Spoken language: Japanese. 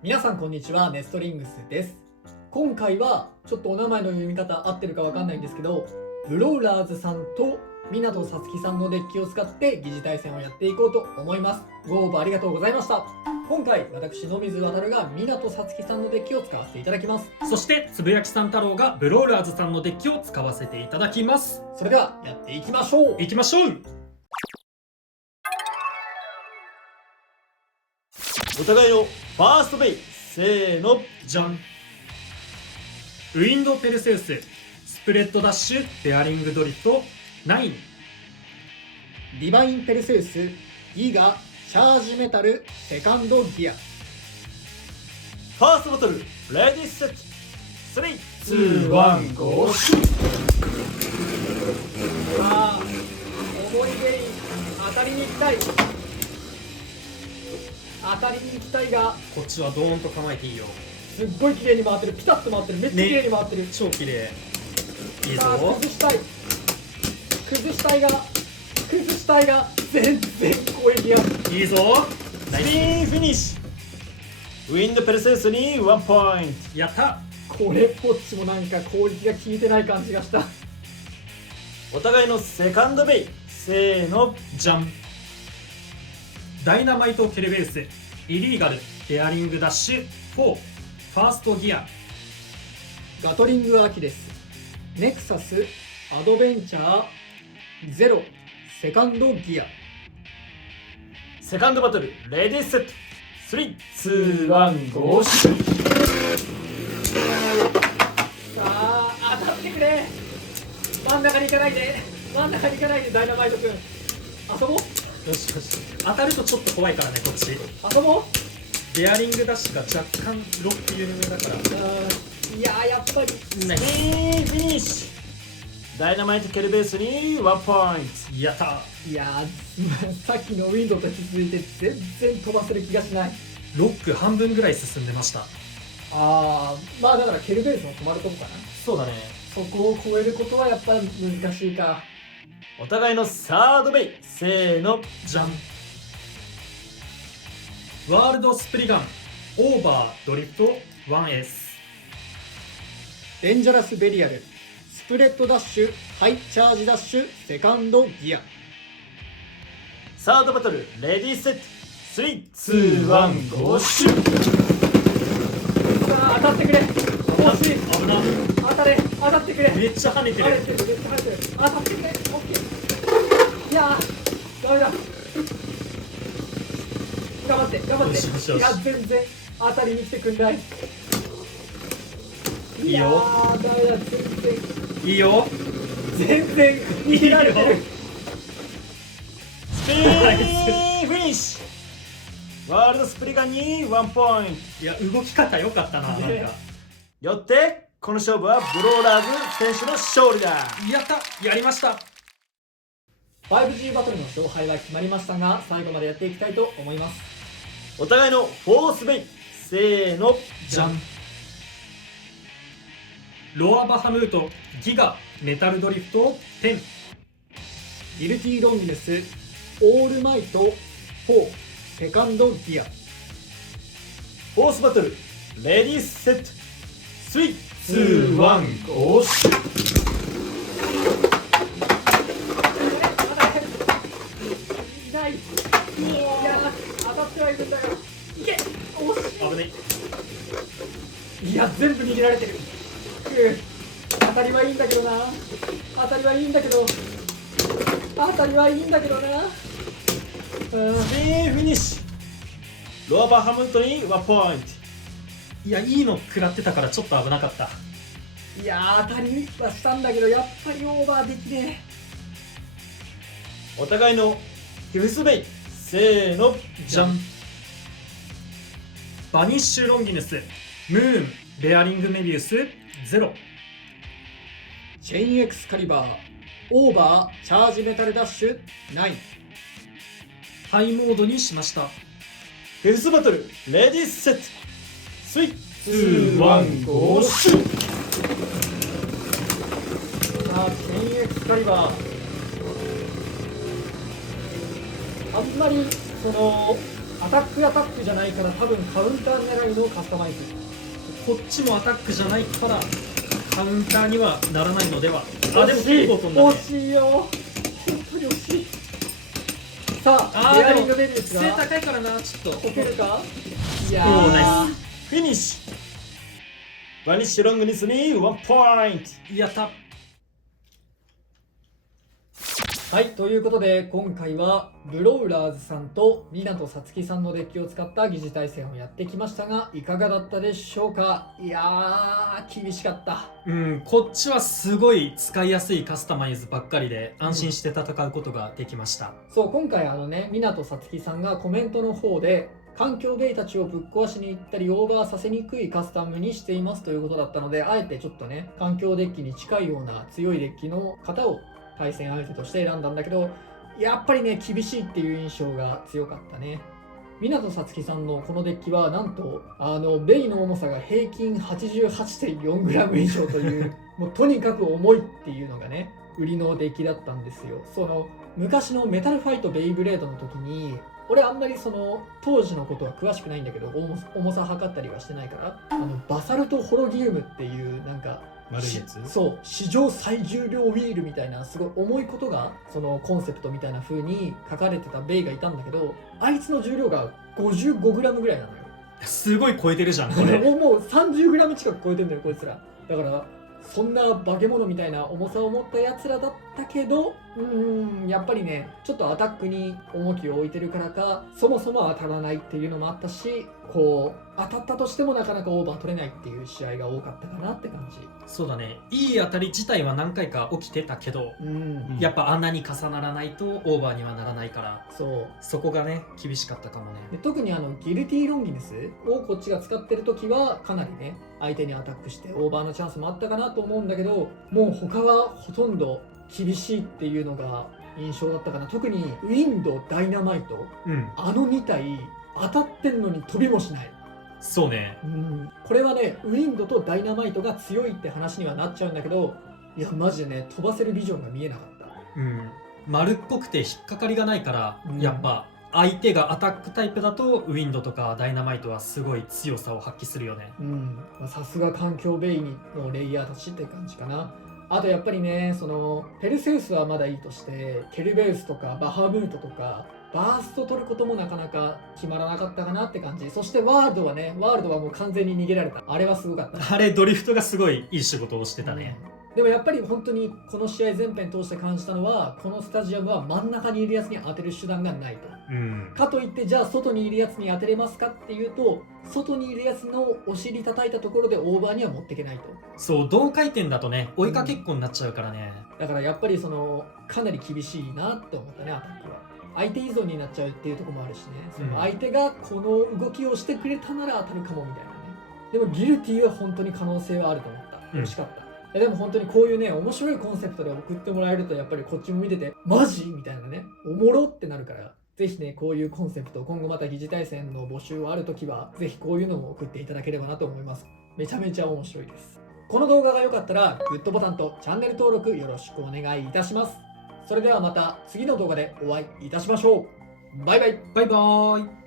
皆さんこんにちは、ネストリングスです。今回はちょっとお名前の読み方合ってるかわかんないんですけど、ブローラーズさんと湊さつきさんのデッキを使って疑似対戦をやっていこうと思います。ご応募ありがとうございました。今回私野水航が湊さつきさんのデッキを使わせていただきます。そしてつぶやきさん太郎がブローラーズさんのデッキを使わせていただきます。それではやっていきましょう。いきましょう。お互いのファーストベイ、せーの、じゃん。ウィンドペルセウス、スプレッドダッシュ、ベアリングドリフト9。ディバインペルセウス、ギガ、チャージメタル、セカンドギア。ファーストバトル、レディーセット、3、2、1、ゴー。さあ、重いゲイン、当たりに行きたい。当たりに行きたいが、こっちはドーンと構えていいよ。すっごい綺麗に回ってる。ピタッと回ってる。めっちゃ綺麗に回ってる。超綺麗。いいさあ、ぞ。崩したい。崩したいが、全然攻撃が。いいぞ。ナイスピンフィニッシュ。ウィンドペルセウスに1ポインス。やった。これっぽっちもなんか攻撃が効いてない感じがした。ト。お互いのセカンドベイ、せーの、じゃん。ダイナマイトケルベウス、イリーガル、ベアリングダッシュ4、ファーストギア。ガトリングアキレス、ネクサス、アドベンチャー、ゼロ、セカンドギア。セカンドバトル、レディーセット、3、2、1、ゴー。さあ、当たってくれ。真ん中に行かないで。ダイナマイト君。遊ぼう。よしよし。当たるとちょっと怖いからね、こっち。遊ぼう。ベアリングダッシュが若干ロック緩めだから。いやー、やっぱりスピンフィニッシュ。ダイナマイトケルベウスに1ポイント。やった。いやー、さっきのウィンドウと続いて全然飛ばせる気がしない。ロック半分ぐらい進んでました。まあだからケルベルスも止まるとこかな。そうだね。そこを超えることはやっぱり難しいか。お互いのサードベイ、せーの、じゃん。ワールドスプリガン、オーバードリフト 1S。デンジャラスベリアル、スプレッドダッシュ、ハイチャージダッシュ、セカンドギア。サードバトル、レディーセット、3、2、1、ゴーシュ。さあ、当たってくれ。惜しい。危な。当たってくれ。めっちゃ跳ねてる。めっちゃ跳ねてる。当たってくれ。オッケー。いやー、ダメだ。頑張って。よしよしよしいや、全然当たりに来てくんない。いいよ。いやー、ダメだ、いいよ。全然逃げられてる。スピンフィニッシュ。ワールドスプリガンに1ポイント。いや、動き方良かったな、なんか。よって、この勝負はブローラーズ選手の勝利だ。やった。やりました。 5G バトルの勝敗は決まりましたが、最後までやっていきたいと思います。お互いのフォースベイ、せーの、じゃん。ロアバハムート、ギガ、メタルドリフト10。ギルティロンギヌス、オールマイト4、セカンドギア。フォースバトル、レディーセット、3、2、1、ゴーシュ。いない。いや、当たってはいるんだよ。いけ。惜し危ない。い。いや、全部逃げられてる。当たりはいいんだけどな。当たりはいいんだけどな。スピンフィニッシュ。ロアバーハムントに1ポイント。いや、いいの食らってたからちょっと危なかった。いや、当たりはしたんだけど、やっぱりオーバーできねお互いのヒフスベイ、せーの、じゃん。バニッシュロンギヌス、ムーン、ベアリングメビウス0。え。チェインエクスカリバー、オーバー、チャージメタルダッシュ9。ハイモードにしました。ヒフスバトル、レディーセット、3、2、1、ゴーシュ。さあ、チェインエクスカリバー。あんまりそのアタックじゃないから多分カウンター狙いのカスタマイズ。こっちもアタックじゃないからカウンターにはならないのでは。あ、でも結構飛んだね。惜しいよ、本当に惜しい。さあ、デアリングベリウスが背高いからな、ちょっと解けるか。いやおーナイー、フィニッシュ。バニッシュロングにスに1ポイント。やった。はい、ということで今回はブローラーズさんと湊さつきさんのデッキを使った疑似対戦をやってきましたが、いかがだったでしょうか。いやー、厳しかった。こっちはすごい使いやすいカスタマイズばっかりで安心して戦うことができました。そう、今回湊さつきさんがコメントの方で環境ベイたちをぶっ壊しに行ったりオーバーさせにくいカスタムにしていますということだったので、あえてちょっとね、環境デッキに近いような強いデッキの方を対戦相手として選んだんだけど、やっぱりね、厳しいっていう印象が強かったね。湊さつきさんのこのデッキはなんとベイの重さが平均 88.4g 以上というもうとにかく重いっていうのがね売りのデッキだったんですよ。その昔のメタルファイトベイブレードの時に、俺あんまりその当時のことは詳しくないんだけど、重さ測ったりはしてないから、バサルトホロギウムっていうなんか丸いやつ。そう史上最重量ウィールみたいなすごい重いことがそのコンセプトみたいな風に書かれてたベイがいたんだけど、あいつの重量が 55g ぐらいなのよ。すごい超えてるじゃんこれ。もう 30g 近く超えてるんだよこいつら。だからそんな化け物みたいな重さを持ったやつらだったけど、やっぱりねちょっとアタックに重きを置いてるからか、そもそも当たらないっていうのもあったし、こう当たったとしてもなかなかオーバー取れないっていう試合が多かったかなって感じ。そうだね、いい当たり自体は何回か起きてたけど、やっぱあんなに重ならないとオーバーにはならないから、そこがね厳しかったかもね。で特にギルティーロンギネスをこっちが使ってる時はかなりね相手にアタックしてオーバーのチャンスもあったかなと思うんだけど、もう他はほとんど厳しいっていうのが印象だったかな。特にウィンド、ダイナマイト、2体当たってんのに飛びもしない。そうね、これはねウィンドとダイナマイトが強いって話にはなっちゃうんだけど、いやマジでね飛ばせるビジョンが見えなかった。丸っこくて引っかかりがないから、やっぱ相手がアタックタイプだとウィンドとかダイナマイトはすごい強さを発揮するよね。さすが環境ベイのレイヤーたちって感じかな。あとやっぱりね、そのペルセウスはまだいいとして、ケルベウスとかバハムートとかバースト取ることもなかなか決まらなかったかなって感じ。そしてワールドはもう完全に逃げられた。あれはすごかった。あれドリフトがすごいいい仕事をしてたね。でもやっぱり本当にこの試合全編通して感じたのは、このスタジアムは真ん中にいるやつに当てる手段がないと。かといってじゃあ外にいるやつに当てれますかっていうと、外にいるやつのお尻叩いたところでオーバーには持っていけないと。そう同回転だとね追いかけっこになっちゃうからね。だからやっぱりそのかなり厳しいなって思ったね、アタックは。相手依存になっちゃうっていうところもあるしね、その相手がこの動きをしてくれたなら当たるかもみたいなね。でもギルティは本当に可能性はあると思った。惜しかった。でも本当にこういうね面白いコンセプトで送ってもらえると、やっぱりこっちも見ててマジみたいなね、おもろってなるから、ぜひねこういうコンセプト、今後また疑似対戦の募集があるときはぜひこういうのも送っていただければなと思います。めちゃめちゃ面白いです。この動画が良かったらグッドボタンとチャンネル登録よろしくお願いいたします。それではまた次の動画でお会いいたしましょう。バイバイ。バイバーイ。